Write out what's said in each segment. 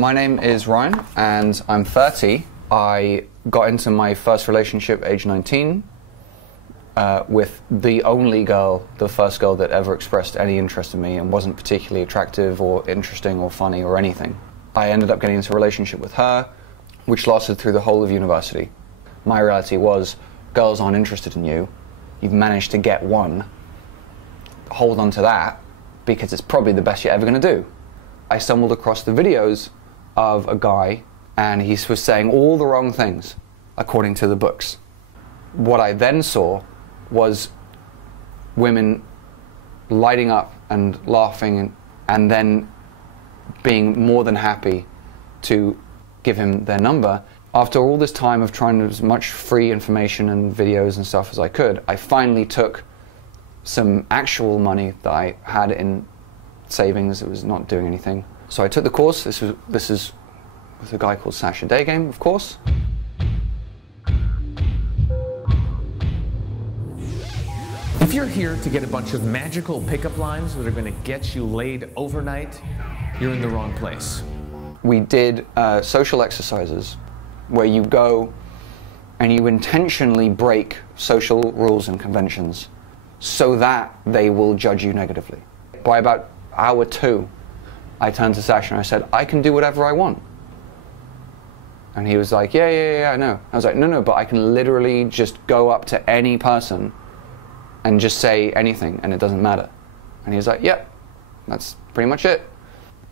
My name is Ryan, and I'm 30. I got into my first relationship age 19 with the only girl, the first girl that ever expressed any interest in me and wasn't particularly attractive or interesting or funny or anything. I ended up getting into a relationship with her, which lasted through the whole of university. My reality was, girls aren't interested in you. You've managed to get one. Hold on to that, because it's probably the best you're ever going to do. I stumbled across the videos of a guy, and he was saying all the wrong things, according to the books. What I then saw was women lighting up and laughing, and then being more than happy to give him their number. After all this time of trying as much free information and videos and stuff as I could, I finally took some actual money that I had in savings. It was not doing anything. So I took the course. This is with a guy called Daygame, of course. If you're here to get a bunch of magical pickup lines that are going to get you laid overnight, you're in the wrong place. We did social exercises where you go and you intentionally break social rules and conventions so that they will judge you negatively. By about hour 2, I turned to Sasha and I said, I can do whatever I want. And he was like, yeah, I know. I was like, no, but I can literally just go up to any person and just say anything and it doesn't matter. And he was like, yep, that's pretty much it.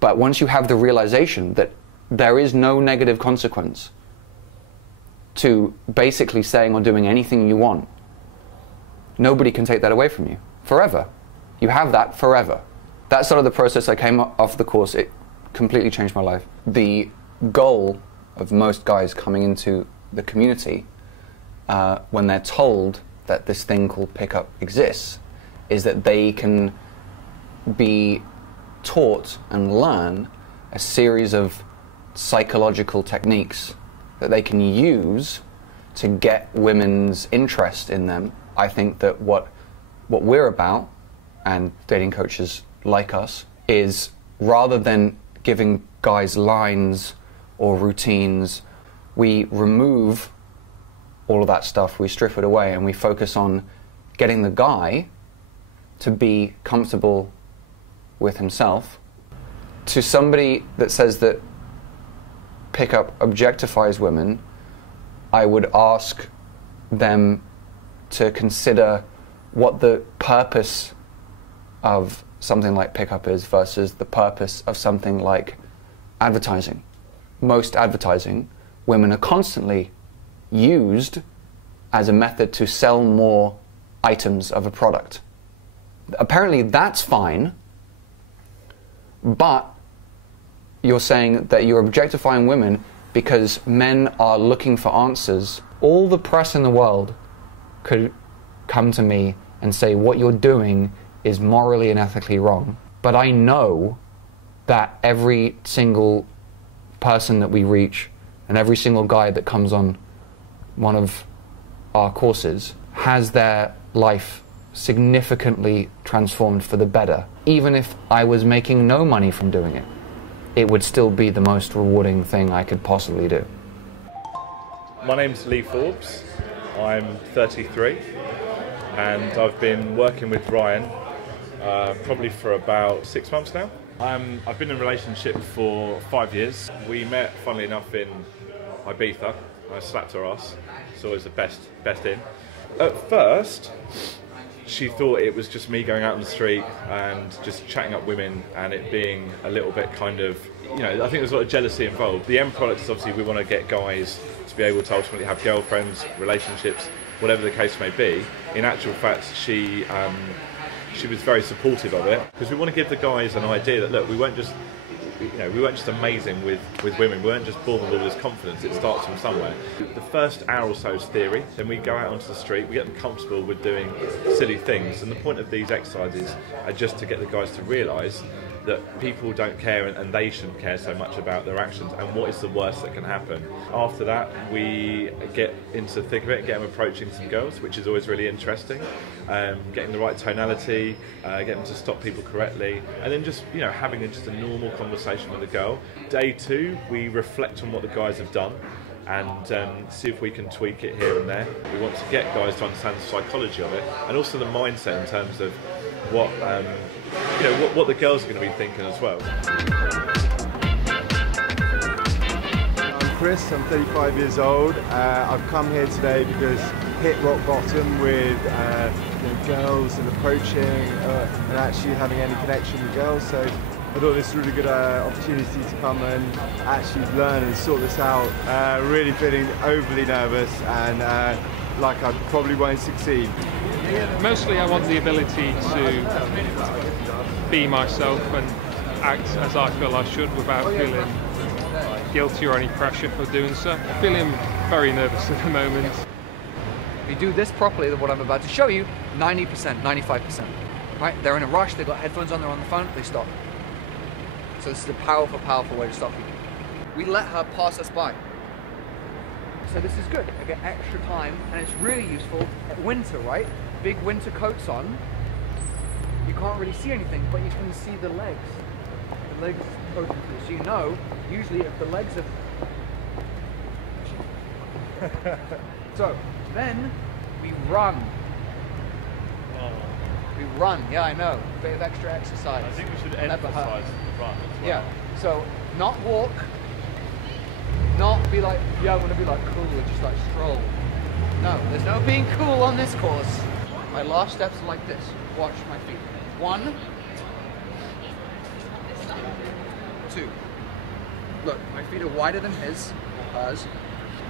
But once you have the realization that there is no negative consequence to basically saying or doing anything you want, nobody can take that away from you forever. You have that forever. That started the process. I came off the course. It completely changed my life. The goal of most guys coming into the community when they're told that this thing called pickup exists is that they can be taught and learn a series of psychological techniques that they can use to get women's interest in them. I think that what we're about, and dating coaches like us, is rather than giving guys lines or routines, we remove all of that stuff, we strip it away, and we focus on getting the guy to be comfortable with himself. To somebody that says that pickup objectifies women, I would ask them to consider what the purpose of something like pickup is versus the purpose of something like advertising. Most advertising, women are constantly used as a method to sell more items of a product. Apparently that's fine, but you're saying that you're objectifying women because men are looking for answers. All the press in the world could come to me and say what you're doing is morally and ethically wrong. But I know that every single person that we reach and every single guy that comes on one of our courses has their life significantly transformed for the better. Even if I was making no money from doing it, it would still be the most rewarding thing I could possibly do. My name's Lee Forbes. I'm 33 and I've been working with Ryan probably for about 6 months now. I've been in a relationship for 5 years. We met, funnily enough, in Ibiza. I slapped her ass. It's always the best in. At first, she thought it was just me going out on the street and just chatting up women and it being a little bit kind of, you know, I think there's a lot of jealousy involved. The end product is obviously we want to get guys to be able to ultimately have girlfriends, relationships, whatever the case may be. In actual fact, she was very supportive of it because we want to give the guys an idea that, look, we weren't just amazing with women. We weren't just born with all this confidence. It starts from somewhere. The first hour or so is theory. Then we go out onto the street. We get them comfortable with doing silly things. And the point of these exercises are just to get the guys to realise that people don't care and they shouldn't care so much about their actions, and what is the worst that can happen. After that, we get into the thick of it, get them approaching some girls, which is always really interesting. Getting the right tonality, getting them to stop people correctly, and then just having just a normal conversation with a girl. Day 2, we reflect on what the guys have done and see if we can tweak it here and there. We want to get guys to understand the psychology of it, and also the mindset in terms of what what the girls are going to be thinking as well. I'm Chris, I'm 35 years old. I've come here today because hit rock bottom with girls and approaching and actually having any connection with girls. So I thought this was a really good opportunity to come and actually learn and sort this out. Really feeling overly nervous and like I probably won't succeed. Mostly I want the ability to be myself and act as I feel I should without feeling guilty or any pressure for doing so. I'm feeling very nervous at the moment. If you do this properly, then what I'm about to show you, 90%, 95%. Right? They're in a rush, they've got headphones on, they're on the phone, they stop. So this is a powerful, powerful way to stop people. We let her pass us by. So this is good. I get extra time, and it's really useful at winter, right? Big winter coats on. You can't really see anything, but you can see the legs. The legs poking through. So you know, usually if the legs are... So, then we run. We run, yeah, I know. A bit of extra exercise. I think we should emphasize the run as well. Yeah, so not walk, not be like, yeah, I want to be like cool or just like stroll. No, there's no being cool on this course. My last steps are like this. Watch my feet. 1, 2. Look, my feet are wider than his or hers,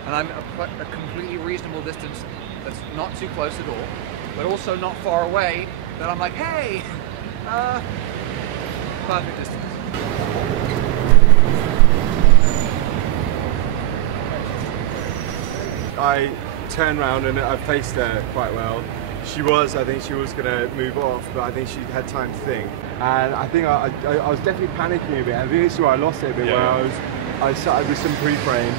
and I'm a completely reasonable distance that's not too close at all, but also not far away that I'm like, hey, perfect distance. I turned around and I faced her quite well. I think she was going to move off, but I think she had time to think. And I think I was definitely panicking a bit. I think this is where I lost it a bit, where I started with some pre-frames,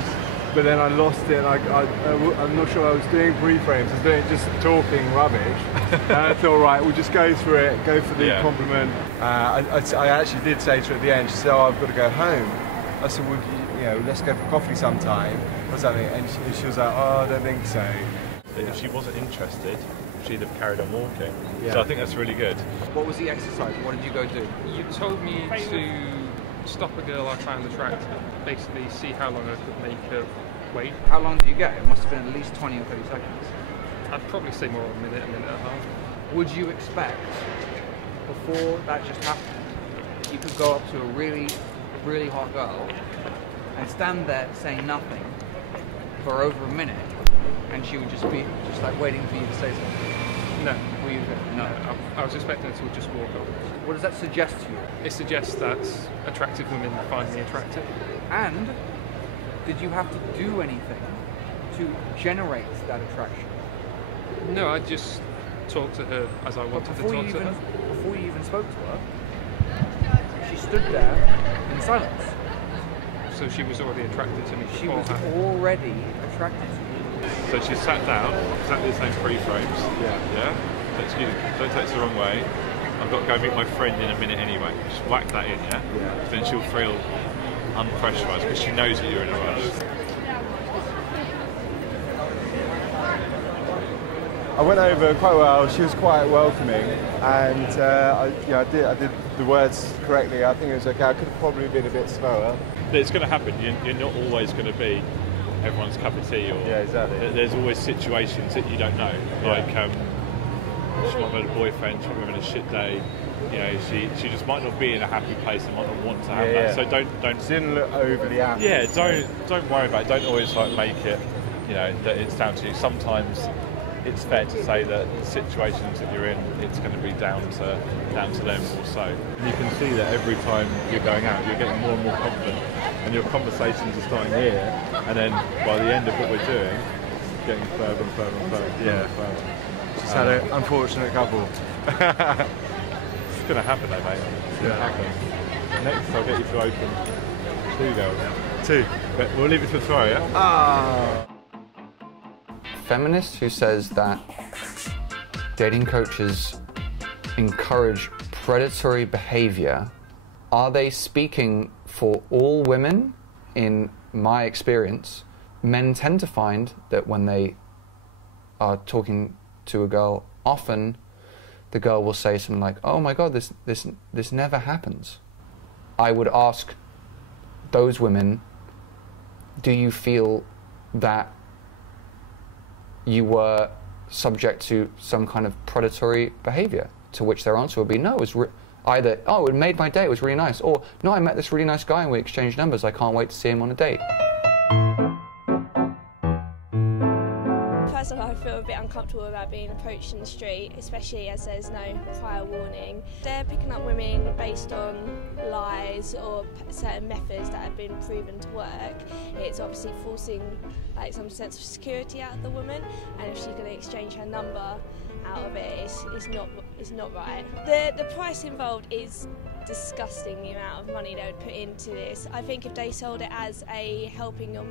but then I lost it. And I'm not sure I was doing pre-frames. I was doing just talking rubbish. And I thought, right, we'll just go through it, go for the compliment. I actually did say to her at the end, she said, oh, I've got to go home. I said, well, let's go for coffee sometime or something. And she was like, oh, I don't think so. If she wasn't interested, she'd have carried on walking. So I think that's really good. What was the exercise? What did you go do? You told me to stop a girl I found attractive, basically see how long I could make her wait. How long did you get? It must have been at least 20 or 30 seconds. I'd probably say more a minute and a half. Would you expect, before that just happened, you could go up to a really, really hot girl and stand there saying nothing for over a minute, and she would just be like waiting for you to say something? No. Were you? No. I was expecting her to just walk up. What does that suggest to you? It suggests that attractive women find me attractive. And did you have to do anything to generate that attraction? No, I just talked to her as I wanted to talk to her. Before you even spoke to her, she stood there in silence. So she was already attracted to me. She was already attracted to you. So she sat down, exactly the same pre-frames. Yeah? Excuse me, don't take it the wrong way. I've got to go meet my friend in a minute anyway. Just whack that in, yeah? Then she'll feel unpressurised because she knows that you're in a rush. I went over quite well. She was quite welcoming, and I did the words correctly. I think it was okay. I could have probably been a bit slower. It's going to happen. You're not always going to be everyone's cup of tea, or exactly. There's always situations that you don't know. Like she might have had a boyfriend, she might be having a shit day. She just might not be in a happy place and might not want to have that. So don't. She didn't look overly happy. Yeah, don't worry about it. Don't always make it. That it's down to you. Sometimes it's fair to say that the situations that you're in, it's going to be down to them also. And you can see that every time you're going out, you're getting more and more confident, and your conversations are starting here, and then by the end of what we're doing, getting further and further and further. Just had an unfortunate couple. It's going to happen though, mate. It's going to happen. Next, I'll get you to open 2 girls. 2. But we'll leave it to tomorrow, yeah? Ah. Feminist who says that dating coaches encourage predatory behavior, are they speaking for all women? In my experience, men tend to find that when they are talking to a girl, often the girl will say something like, "Oh my God, this never happens." I would ask those women, do you feel that you were subject to some kind of predatory behavior? To which their answer would be no. It was either, "Oh, it made my day, it was really nice," or "No, I met this really nice guy and we exchanged numbers, I can't wait to see him on a date." First of all, I feel a bit uncomfortable about being approached in the street, especially as there's no prior warning. They're picking up women based on lies or certain methods that have been proven to work. It's obviously forcing like some sense of security out of the woman, and if she's going to exchange her number out of it, it's not right. The price involved is disgusting, the amount of money they would put into this. I think if they sold it as a helping your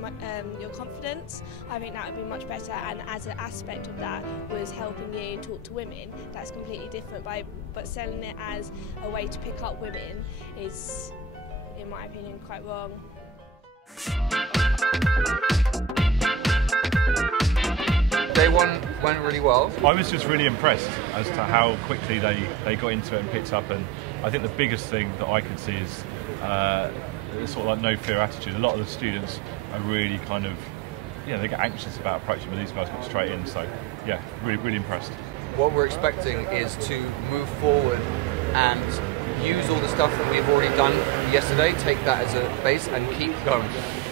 confidence, I think that would be much better, and as an aspect of that was helping you talk to women, that's completely different. But selling it as a way to pick up women is, in my opinion, quite wrong. Day one went really well. I was just really impressed as to how quickly they got into it and picked up, and I think the biggest thing that I could see is sort of like no fear attitude. A lot of the students are really kind of, they get anxious about approaching, but these guys got straight in, so yeah, really impressed. What we're expecting is to move forward and use all the stuff that we've already done yesterday, take that as a base and keep going.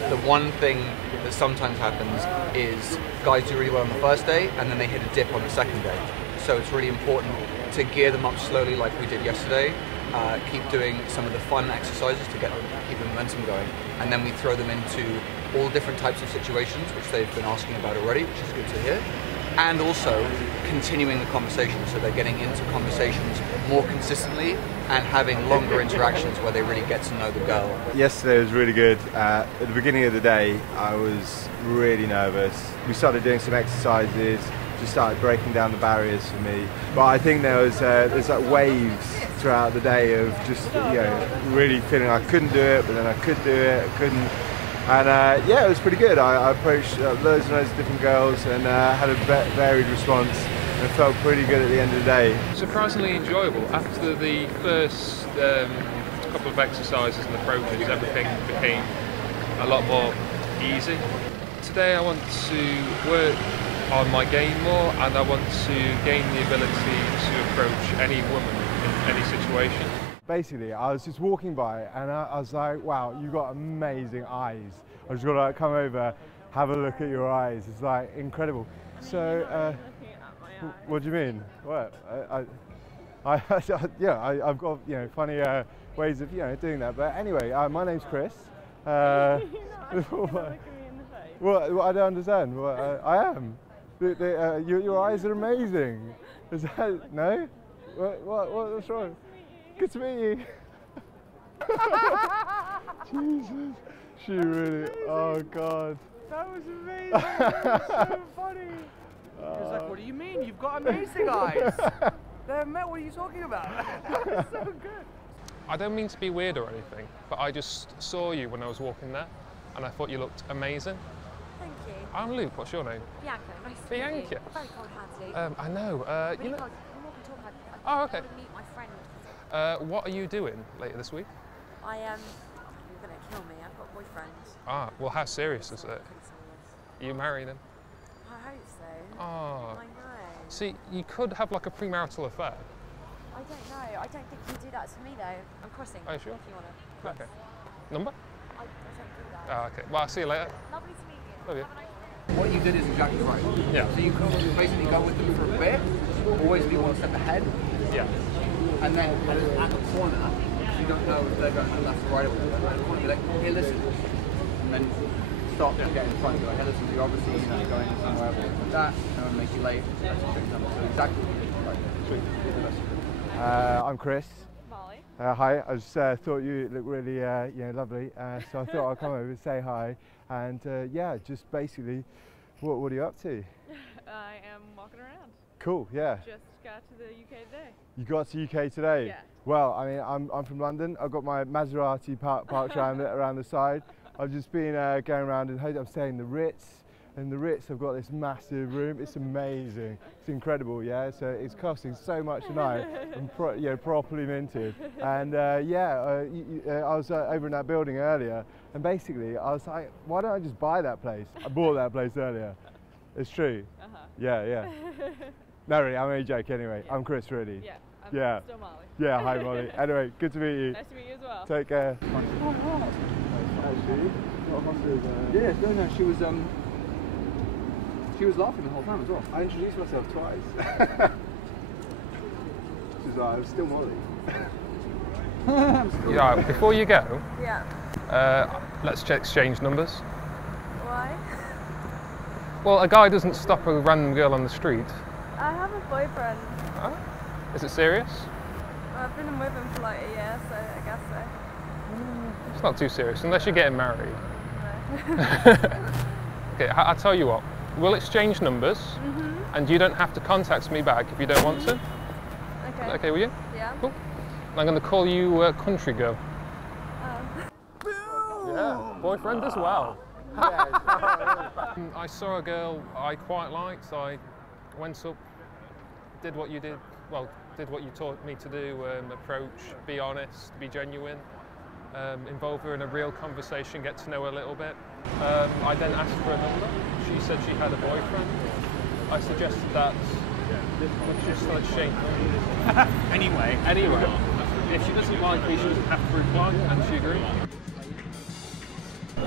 The one thing that sometimes happens is guys do really well on the first day and then they hit a dip on the second day. So it's really important to gear them up slowly like we did yesterday, keep doing some of the fun exercises to keep the momentum going, and then we throw them into all different types of situations which they've been asking about already, which is good to hear. And also continuing the conversation, so they're getting into conversations more consistently and having longer interactions where they really get to know the girl. Yesterday was really good. At the beginning of the day, I was really nervous. We started doing some exercises, just started breaking down the barriers for me. But I think there's like waves throughout the day of just really feeling I couldn't do it, but then I could do it, I couldn't. And yeah, it was pretty good. I approached loads and loads of different girls and had a varied response, and it felt pretty good at the end of the day. Surprisingly enjoyable. After the first couple of exercises and approaches, everything became a lot more easy. Today I want to work on my game more, and I want to gain the ability to approach any woman in any situation. Basically, I was just walking by and I was like, wow, you've got amazing eyes. I just got to like, come over, have a look at your eyes. It's like incredible. So, what do you mean? What? I've got funny ways of doing that. But anyway, my name's Chris. Well, I don't understand. Well, I am. Your eyes are amazing. Is that no? What's wrong? Good to meet you. Jesus, she really. Oh God. That was amazing. That was so funny. He was like, "What do you mean? You've got amazing eyes." What are you talking about? That was so good. I don't mean to be weird or anything, but I just saw you when I was walking there, and I thought you looked amazing. Thank you. I'm Luke. What's your name? Bianca. Nice to Bianca. meet you. Very cold hands, Luke. I know. Really you know. cold. I'm walking talk. Oh, okay. I want to meet my friend. What are you doing later this week? You're gonna kill me. I've got a boyfriend. Ah, well, how serious is it? Pretty serious. Are you married then? I hope so. Oh. I know. See, you could have like a premarital affair. I don't know. I don't think you do that to me though. I'm crossing. Are you sure? If you want to. Okay. Number? I don't do that. Ah, okay. Well, I'll see you later. Lovely to meet you. Love you. Have a nice day. What you did is exactly right. Yeah. So you can basically go with them for a bit, always be one step ahead, Yeah. and then at the corner, you don't know if they're going to the left or right or whatever. At the corner, you're like, hey, listen, and then stop and get in front. You're like, hey, listen, you're obviously you're going somewhere like that, and I'm going to make you late. That's what you're doing. So exactly what you did right. Sweet. You're the best. I'm Chris. Molly. Hi, I just thought you looked really lovely, so I thought I'd come over and say hi, and yeah, just basically, what are you up to? I am walking around. Cool, yeah. Just got to the UK today. You got to UK today? Yeah. Well, I mean, I'm from London. I've got my Maserati parked around the side. I've just been going around and I'm staying in the Ritz. And the Ritz have got this massive room. It's amazing. It's incredible, yeah. So it's costing so much a night, and properly minted. And I was over in that building earlier, and basically I was like, why don't I just buy that place? I bought that place earlier. It's true. Yeah. No, really, I'm only joking. Anyway, yeah. I'm Chris, really. Yeah. I'm still Molly. Yeah, hi Molly. Anyway, good to meet you. Nice to meet you as well. Take care. Yeah, no, she was laughing the whole time as well. I introduced myself twice. She's like, I'm still Molly. Yeah, before you go, Yeah. let's exchange numbers. Why? Well, a guy doesn't stop a random girl on the street. I have a boyfriend. Oh? Is it serious? Well, I've been with him for like a year, so I guess so. It's not too serious, unless you're getting married. No. Okay, I'll tell you what. We'll exchange numbers, and you don't have to contact me back if you don't want to. Okay. Okay with you? Yeah. Cool. I'm going to call you Country Girl. Oh. Yeah, boyfriend as well. I saw a girl I quite liked. I went up, did what you did. Well, did what you taught me to do. Approach, be honest, be genuine. Involve her in a real conversation, get to know her a little bit. I then asked for a number. She said she had a boyfriend. I suggested that we just exchange numbers. Anyway, if she doesn't like me, she doesn't have to reply, and she agreed.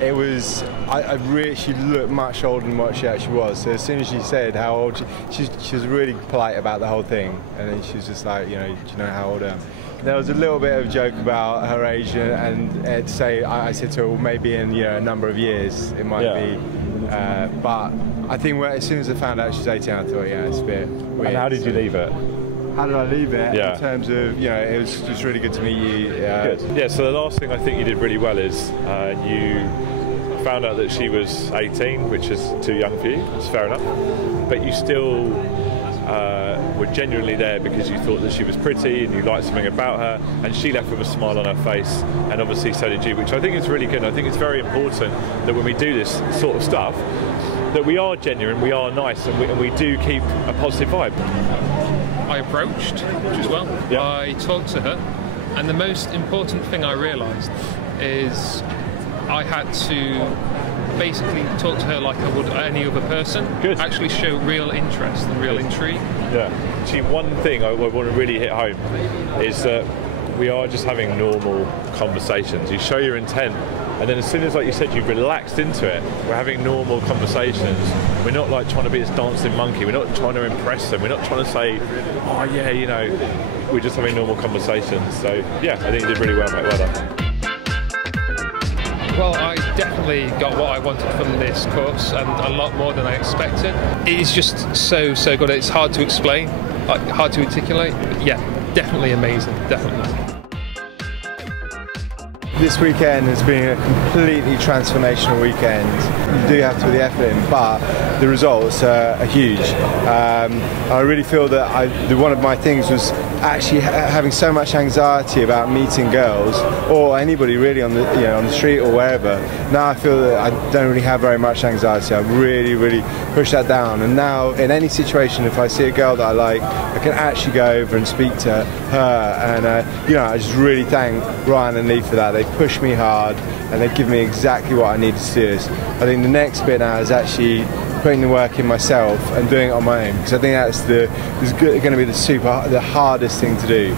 It was, she looked much older than what she actually was. So as soon as she said how old she was really polite about the whole thing. And then she was just like, do you know how old I am? There was a little bit of a joke about her age, and I said to her, well, maybe in a number of years it might be. But I think as soon as I found out she's 18, I thought, it's a bit weird. And how did you leave it? How did I leave it? Yeah. In terms of, it was just really good to meet you. Good. Yeah, so the last thing I think you did really well is you found out that she was 18, which is too young for you. It's fair enough. But you still were genuinely there because you thought that she was pretty and you liked something about her, and she left with a smile on her face, and obviously so did you, which I think is really good. I think it's very important that when we do this sort of stuff, that we are genuine, we are nice, and we do keep a positive vibe. I approached, which is well. Yeah. I talked to her, and the most important thing I realised is I had to basically talk to her like I would any other person. Good. Actually show real interest and real intrigue. Yeah. See, one thing I want to really hit home is that we are just having normal conversations. You show your intent, and then as soon as, like you said, you've relaxed into it, we're having normal conversations. We're not like trying to be this dancing monkey. We're not trying to impress them. We're not trying to say, oh yeah, we're just having normal conversations. So yeah, I think you did really well, mate. Well done. Well, I definitely got what I wanted from this course, and a lot more than I expected. It is just so good. It's hard to explain, hard to articulate. But yeah, definitely amazing, definitely. This weekend has been a completely transformational weekend. You do have to put the effort in, but the results are huge. I really feel that one of my things was actually having so much anxiety about meeting girls, or anybody really on the street or wherever. Now I feel that I don't really have very much anxiety. I've really pushed that down, and now in any situation, if I see a girl that I like, I can actually go over and speak to her. And I just really thank Ryan and Lee for that. They pushed me hard, and they give me exactly what I needed to do this. I think the next bit now is actually putting the work in myself and doing it on my own, because I think that's going to be the hardest thing to do.